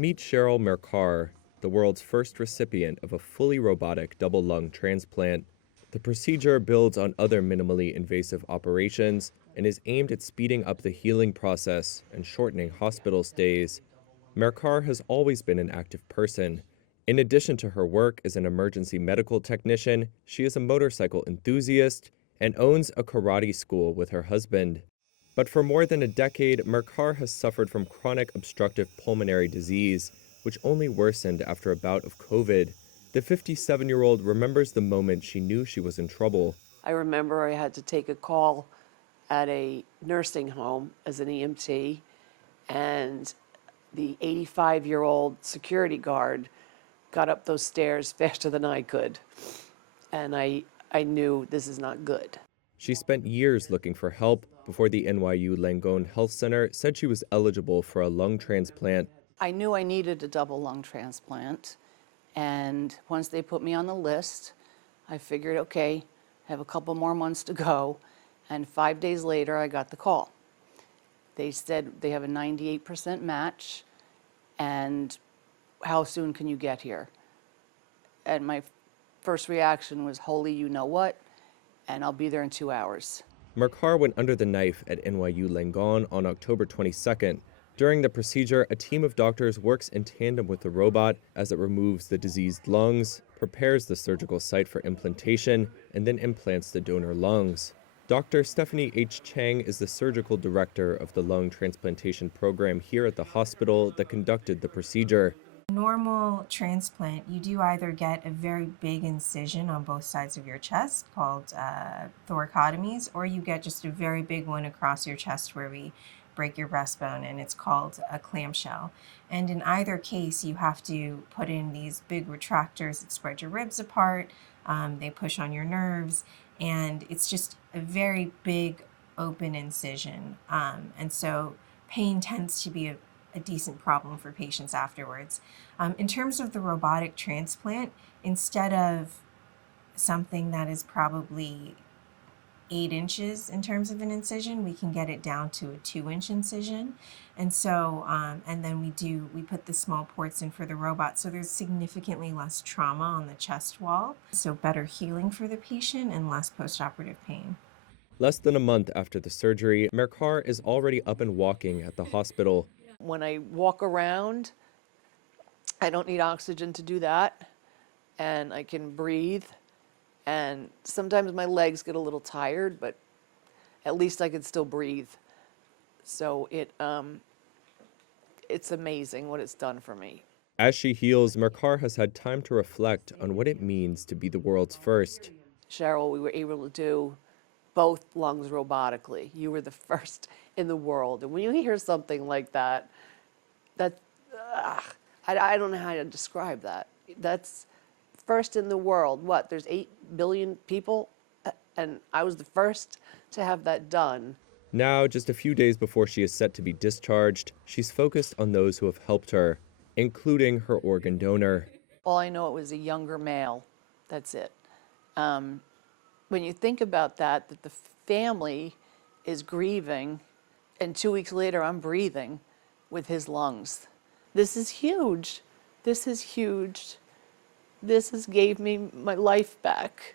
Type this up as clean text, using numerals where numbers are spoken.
Meet Cheryl Mehrkar, the world's first recipient of a fully robotic double lung transplant. The procedure builds on other minimally invasive operations and is aimed at speeding up the healing process and shortening hospital stays. Mehrkar has always been an active person. In addition to her work as an emergency medical technician, she is a motorcycle enthusiast and owns a karate school with her husband. But for more than a decade, Mehrkar has suffered from chronic obstructive pulmonary disease, which only worsened after a bout of COVID. The 57-year-old remembers the moment she knew she was in trouble. I remember I had to take a call at a nursing home as an EMT, and the 85-year-old security guard got up those stairs faster than I could. And I knew this is not good. She spent years looking for help before the NYU Langone Health Centre said she was eligible for a lung transplant. I knew I needed a double lung transplant, and once they put me on the list, I figured, okay, I have a couple more months to go, and 5 days later I got the call. They said they have a 98% match, and how soon can you get here? And my first reaction was, holy you know what, and I'll be there in 2 hours. Mehrkar went under the knife at NYU Langone on October 22nd. During the procedure, a team of doctors works in tandem with the robot as it removes the diseased lungs, prepares the surgical site for implantation, and then implants the donor lungs. Dr. Stephanie H. Chang is the surgical director of the lung transplantation program here at the hospital that conducted the procedure. Normal transplant, you do either get a very big incision on both sides of your chest called thoracotomies, or you get just a very big one across your chest where we break your breastbone, and it's called a clamshell. And in either case, you have to put in these big retractors that spread your ribs apart. They push on your nerves, and it's just a very big open incision. And so pain tends to be a decent problem for patients afterwards. In terms of the robotic transplant, instead of something that is probably 8 inches in terms of an incision, we can get it down to a 2-inch incision. And so, and then we put the small ports in for the robot, so there's significantly less trauma on the chest wall, so better healing for the patient and less postoperative pain. Less than a month after the surgery, Mehrkar is already up and walking at the hospital. When I walk around, I don't need oxygen to do that, and I can breathe. And sometimes my legs get a little tired, but at least I can still breathe. So it's amazing what it's done for me. As she heals, Mehrkar has had time to reflect on what it means to be the world's first. Cheryl, we were able to do both lungs robotically. You were the first in the world. And when you hear something like that, I don't know how to describe that. That's first in the world. What, there's 8 billion people? And I was the first to have that done. Now, just a few days before she is set to be discharged, she's focused on those who have helped her, including her organ donor. All I know, it was a younger male. That's it. When you think about that the family is grieving, and 2 weeks later I'm breathing with his lungs. This is huge. This is huge. This has gave me my life back.